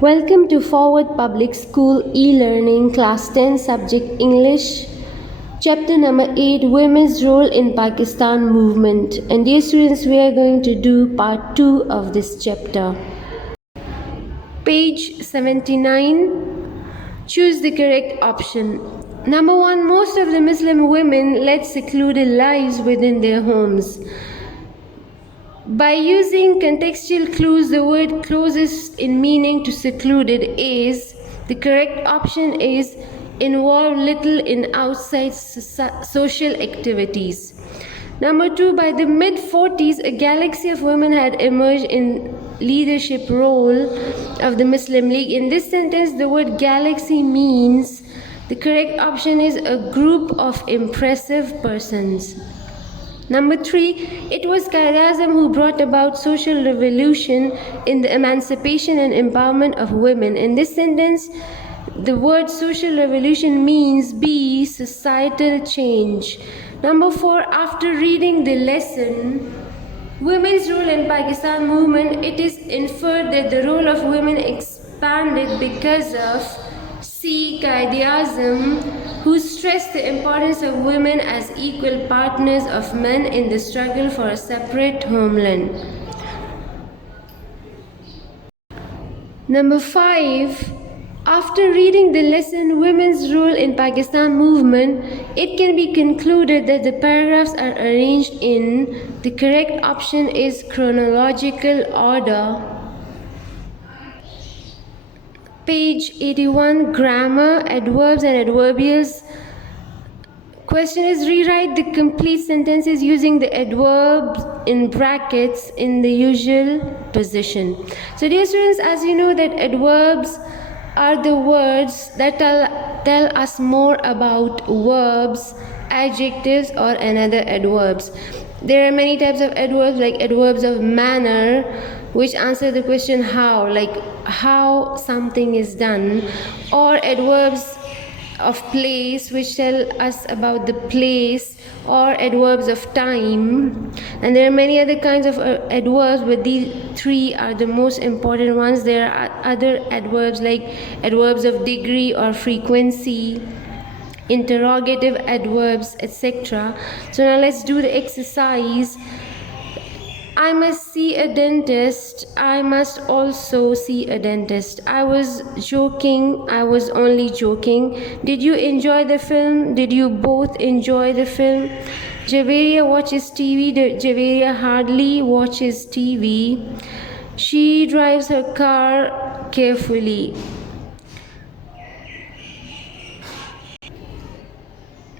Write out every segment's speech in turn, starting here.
Welcome to Forward Public School e-learning class 10 subject English chapter number 8 Women's Role in Pakistan Movement. And dear students, we are going to do part 2 of this chapter. Page 79. Choose the correct option. Number 1. Most of the Muslim women led secluded lives within their homes. By using contextual clues, the word closest in meaning to secluded is, the correct option is, involve little in outside social activities. Number 2, by the mid-40s, a galaxy of women had emerged in leadership role of the Muslim League. In this sentence, the word galaxy means, the correct option is a group of impressive persons. Number 3, it was Qaid-e-Azam who brought about social revolution in the emancipation and empowerment of women. In this sentence, the word social revolution means B, societal change. Number 4, after reading the lesson, Women's Role in Pakistan Movement, it is inferred that the role of women expanded because of C. Qaid-e-Azam, who stressed the importance of women as equal partners of men in the struggle for a separate homeland. Number 5, after reading the lesson Women's Role in Pakistan Movement, it can be concluded that the paragraphs are arranged in, the correct option is, chronological order. Page 81, grammar, adverbs and adverbials. Question is, rewrite the complete sentences using the adverbs in brackets in the usual position. So dear students, as you know that adverbs are the words that tell us more about verbs, adjectives or another adverbs. There are many types of adverbs, like adverbs of manner, which answer the question how, like how something is done, or adverbs of place, which tell us about the place, or adverbs of time. And there are many other kinds of adverbs, but these three are the most important ones. There are other adverbs like adverbs of degree or frequency, interrogative adverbs, etc. So now let's do the exercise. I must see a dentist. I must also see a dentist. I was joking. I was only joking. Did you enjoy the film? Did you both enjoy the film? Javeria watches TV. Javeria hardly watches TV. She drives her car carefully.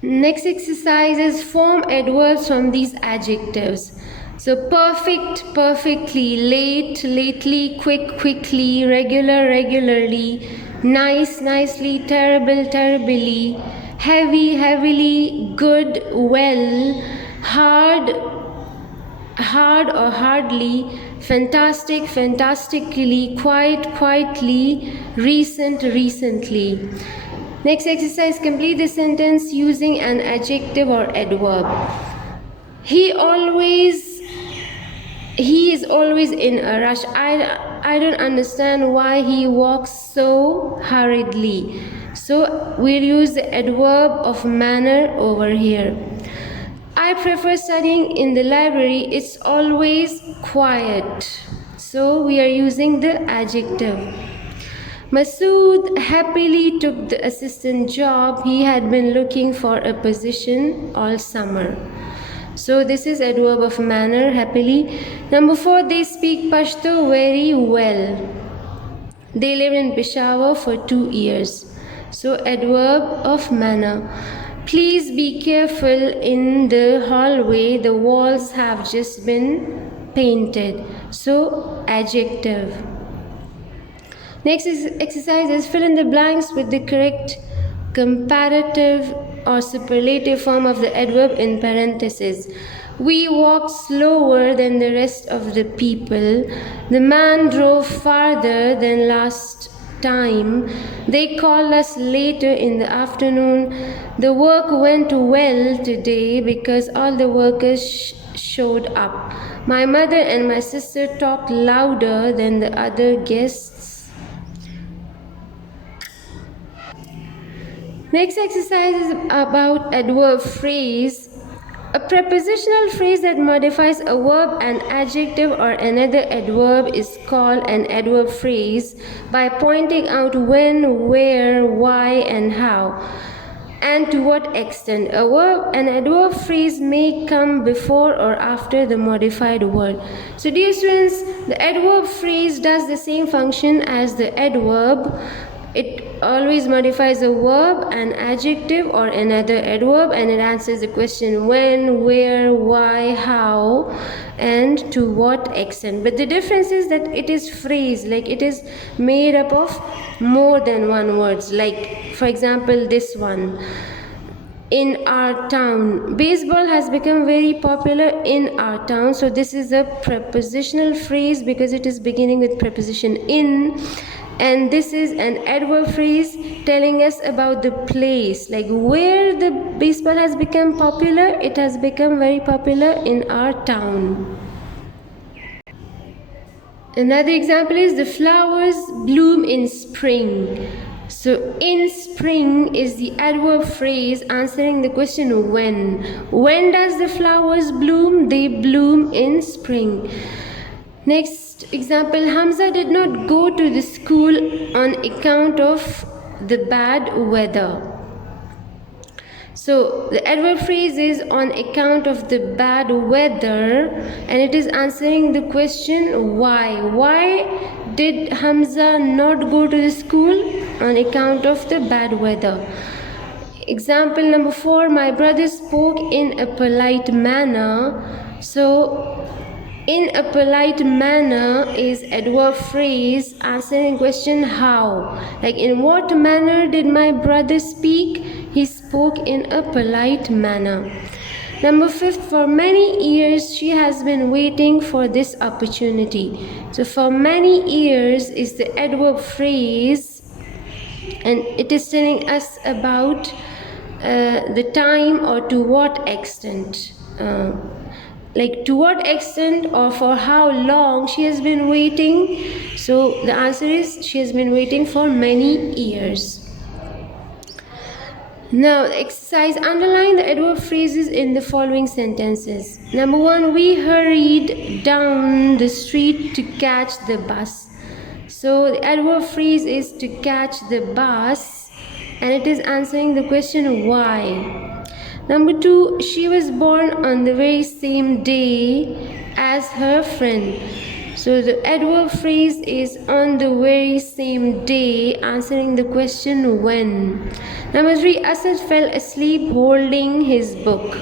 Next exercise is form adverbs from these adjectives. So perfect, perfectly, late, lately, quick, quickly, regular, regularly, nice, nicely, terrible, terribly, heavy, heavily, good, well, hard, hard or hardly, fantastic, fantastically, quiet, quietly, recent, recently. Next exercise, complete the sentence using an adjective or adverb. He is always in a rush. I don't understand why he walks so hurriedly. So we'll use the adverb of manner over here. I prefer studying in the library. It's always quiet. So we are using the adjective. Masood happily took the assistant job. He had been looking for a position all summer. So this is adverb of manner, happily. Number 4, they speak Pashto very well. They lived in Peshawar for 2 years. So adverb of manner. Please be careful in the hallway. The walls have just been painted. So adjective. Next exercise is fill in the blanks with the correct comparative or superlative form of the adverb in parentheses. We walked slower than the rest of the people. The man drove farther than last time. They called us later in the afternoon. The work went well today because all the workers showed up. My mother and my sister talked louder than the other guests. Next exercise is about adverb phrase. A prepositional phrase that modifies a verb, an adjective, or another adverb is called an adverb phrase by pointing out when, where, why, and how, and to what extent. An adverb phrase may come before or after the modified word. So, dear students, the adverb phrase does the same function as the adverb. It always modifies a verb, an adjective, or another adverb, and it answers the question when, where, why, how, and to what extent. But the difference is that it is phrase, like it is made up of more than one words. Like, for example, this one. In our town. Baseball has become very popular in our town. So this is a prepositional phrase because it is beginning with preposition in. And this is an adverb phrase telling us about the place, like where the baseball has become popular. It has become very popular in our town. Another example is the flowers bloom in spring. So in spring is the adverb phrase answering the question when. When does the flowers bloom? They bloom in spring. Next example, Hamza did not go to the school on account of the bad weather. So the adverb phrase is on account of the bad weather, and it is answering the question why. Why did Hamza not go to the school? On account of the bad weather. Example number 4, my brother spoke in a polite manner. So in a polite manner is adverb phrase answering question how. Like in what manner did my brother speak? He spoke in a polite manner. Number 5, for many years she has been waiting for this opportunity. So for many years is the adverb phrase, and it is telling us about the time or to what extent. Like to what extent or for how long she has been waiting. So the answer is she has been waiting for many years. Now exercise, underline the adverb phrases in the following sentences. Number 1, we hurried down the street to catch the bus. So the adverb phrase is to catch the bus, and it is answering the question why. Number 2, she was born on the very same day as her friend. So the adverb phrase is on the very same day, answering the question when. Number 3, Asad fell asleep holding his book.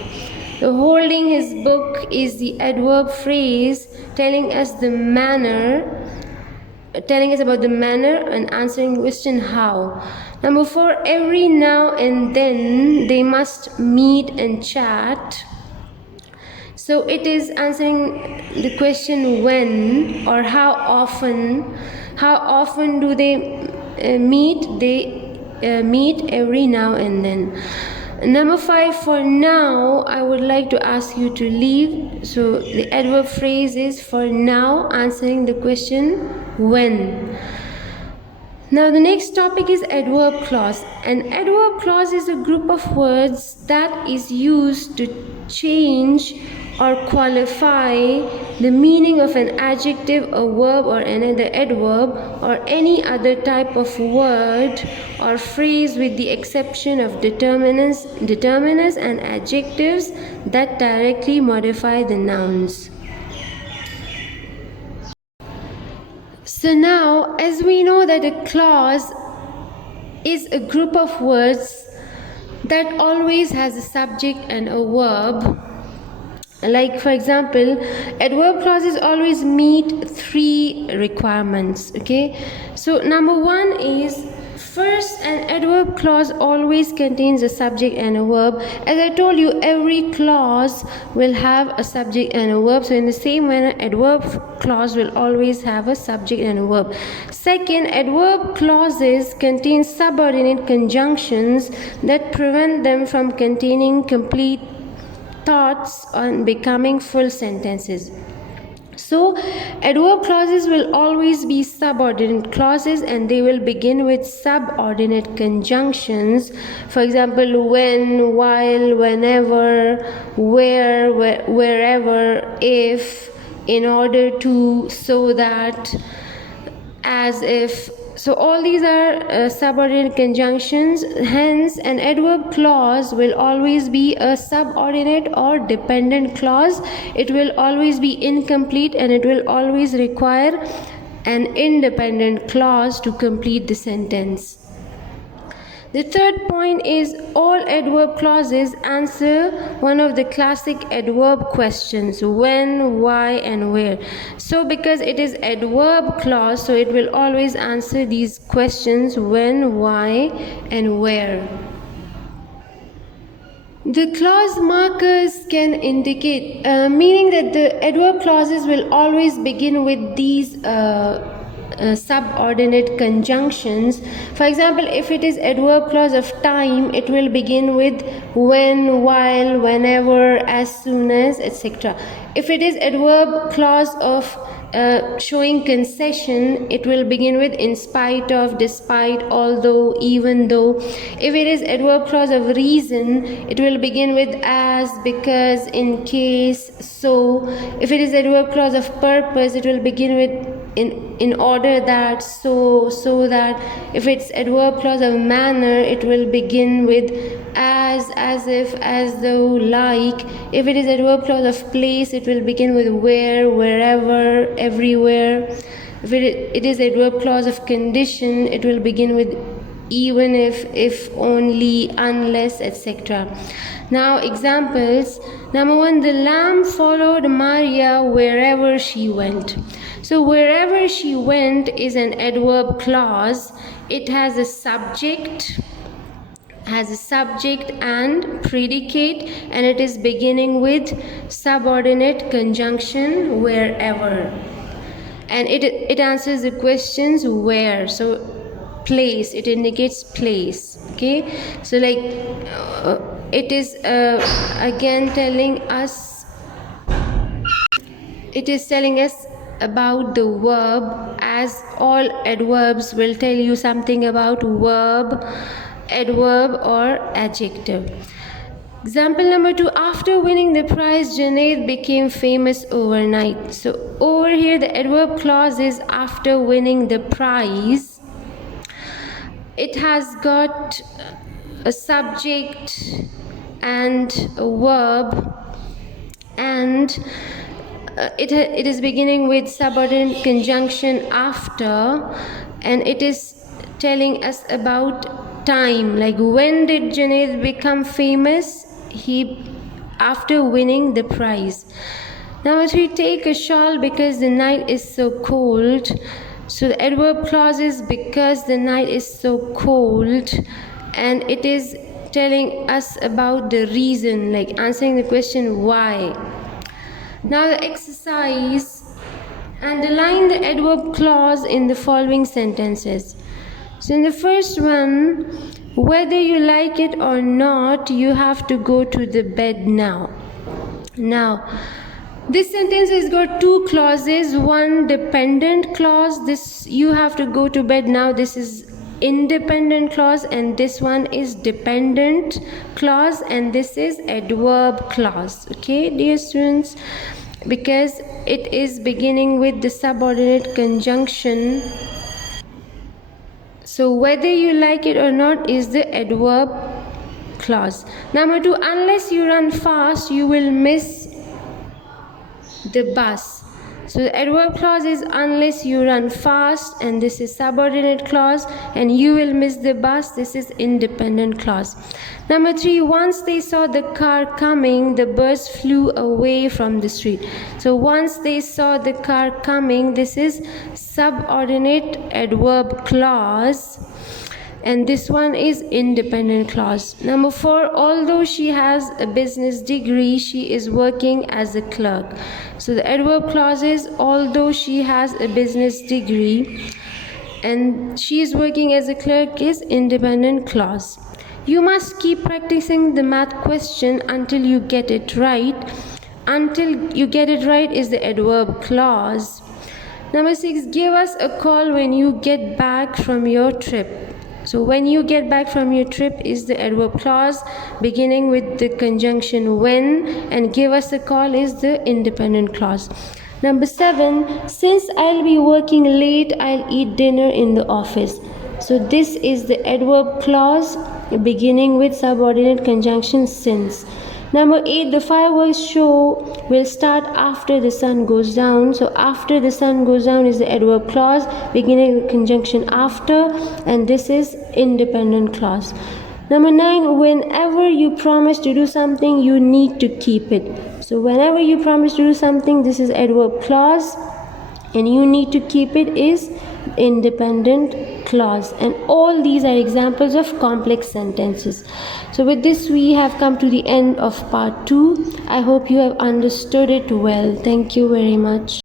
The holding his book is the adverb phrase telling us the manner, telling us about the manner and answering the question how. Number 4, every now and then they must meet and chat. So it is answering the question when or how often. How often do they meet? They meet every now and then. Number 5, for now, I would like to ask you to leave. So the adverb phrase is for now, answering the question when. Now the next topic is adverb clause. An adverb clause is a group of words that is used to change or qualify the meaning of an adjective, a verb, or another adverb, or any other type of word or phrase with the exception of determinants and adjectives that directly modify the nouns. So now, as we know that a clause is a group of words that always has a subject and a verb. Like for example, adverb clauses always meet 3 requirements. Okay, so number 1 is, first, an adverb clause always contains a subject and a verb. As I told you, every clause will have a subject and a verb. So in the same manner, adverb clause will always have a subject and a verb. Second, adverb clauses contain subordinate conjunctions that prevent them from containing complete thoughts on becoming full sentences. So adverb clauses will always be subordinate clauses, and they will begin with subordinate conjunctions. For example, when, while, whenever, where, wherever, if, in order to, so that, as if. So all these are subordinate conjunctions. Hence an adverb clause will always be a subordinate or dependent clause. It will always be incomplete, and it will always require an independent clause to complete the sentence. The third point is all adverb clauses answer one of the classic adverb questions: when, why, and where. So because it is adverb clause, so it will always answer these questions: when, why, and where. The clause markers can indicate, meaning that the adverb clauses will always begin with these subordinate conjunctions. For example, if it is adverb clause of time, it will begin with when, while, whenever, as soon as, etc. If it is adverb clause of showing concession, it will begin with in spite of, despite, although, even though. If it is adverb clause of reason, it will begin with as, because, in case, so. If it is adverb clause of purpose, it will begin with in order that, so that. If it's adverb clause of manner, it will begin with as if, as though, like. If it is adverb clause of place, it will begin with where, wherever, everywhere. If it is adverb clause of condition, it will begin with even if, only, unless, etc. Now examples. Number 1, the lamb followed Maria wherever she went. So wherever she went is an adverb clause. It has a subject and predicate, and it is beginning with subordinate conjunction wherever, and it answers the questions where. So place, it indicates place. Okay, so like it is again telling us, it is telling us about the verb, as all adverbs will tell you something about verb, adverb, or adjective. Example number 2, after winning the prize, Junaid became famous overnight. So over here the adverb clause is after winning the prize. It has got a subject and a verb, and it is beginning with subordinate conjunction after, and it is telling us about time, like when did Junaid become famous? He after winning the prize. Number 3, take a shawl because the night is so cold. So the adverb clause is because the night is so cold, and it is telling us about the reason, like answering the question why. Now the exercise, underline the adverb clause in the following sentences. So in the first one, whether you like it or not, you have to go to the bed now. Now, this sentence has got two clauses. One dependent clause, this you have to go to bed now, this is independent clause, and this one is dependent clause, and this is adverb clause. Okay, dear students, because it is beginning with the subordinate conjunction. So whether you like it or not is the adverb clause. Number 2, unless you run fast, you will miss the bus. So the adverb clause is unless you run fast, and this is subordinate clause, and you will miss the bus, this is independent clause. Number 3, once they saw the car coming, the birds flew away from the street. So once they saw the car coming, this is subordinate adverb clause, and this one is independent clause. Number 4, although she has a business degree, she is working as a clerk. So the adverb clause is although she has a business degree and she is working as a clerk is independent clause. You must keep practicing the math question until you get it right. until you get it right is the adverb clause. Number 6, give us a call when you get back from your trip. So when you get back from your trip is the adverb clause beginning with the conjunction when, and give us a call is the independent clause. Number 7, since I'll be working late, I'll eat dinner in the office. So this is the adverb clause beginning with subordinate conjunction since. Number 8, the fireworks show will start after the sun goes down. So after the sun goes down is the adverb clause beginning with conjunction after, and this is independent clause. Number 9, whenever you promise to do something, you need to keep it. So whenever you promise to do something, this is adverb clause, and you need to keep it is independent clause. And all these are examples of complex sentences. So with this we have come to the end of part 2. I hope you have understood it well. Thank you very much.